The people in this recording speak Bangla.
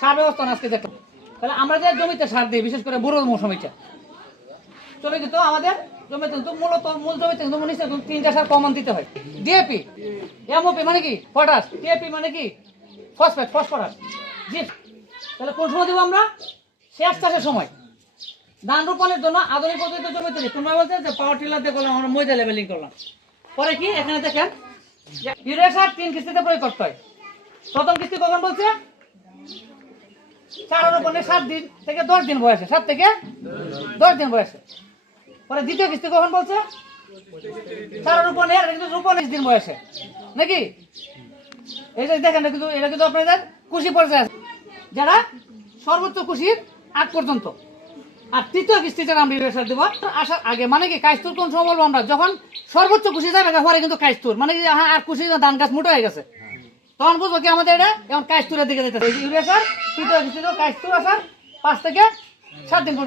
সার ব্যবস্থা আজকে দেখলাম। তাহলে আমরা যে জমিতে সার দিই, বিশেষ করে বুড়ো মৌসুমিটা চলে কিন্তু আমাদের জমিতে কিন্তু মূল জমিতে কিন্তু নিশ্চয় 3টা সার কমন দিতে হয়। ডিএপি, এমওপি মানে কি পটাশ, টিএপি মানে কি ফসফেট, ফসফরাস। জি, তাহলে কোন সময় দেবো আমরা? শেষ চাষের সময়। ধান রোপণের জন্য আধুনিক পদ্ধতিতে জমি তৈরি। তোমরা বলতে যে পাওয়ার টিলার দিয়ে করলাম, আমরা ময়দা লেভেলিং করলাম। পরে কি এখানে দেখেন ইউরিয়া সার 3 কিস্তিতে প্রয়োগ করতে হয়। প্রথম কিস্তি কখন বলছে? চারা রোপণের 7 দিন থেকে 10 দিন বয়সে, 7 থেকে 10 দিন বয়সে। পরে দ্বিতীয় কিস্তি কখন বলছে? চারা রোপণের 20 দিন বয়সে, নাকি? এই যে দেখেন এটা কিন্তু আপনাদের কুশি পর্যায়ে আছে, যারা সর্বোচ্চ কুশির আগ পর্যন্ত। আর তৃতীয় কিস্তি যারা আমরা ইউরিয়া সার দেবো আসার আগে, মানে কি কাইস্তুর কোন সময় বলবো আমরা? যখন সর্বোচ্চ কুশি যাবে পরে কিন্তু কাইস্তুর, মানে কি আর কুশি ধান গাছ মোটা হয়ে গেছে, তখন বুঝবো কি আমাদের এটা এখন কাইস্তুরের দিকে যেতে। ইউরিয়া সার তৃতীয় কিস্তি কাইস্তুর আসার 5 থেকে 7 দিন পর্যন্ত।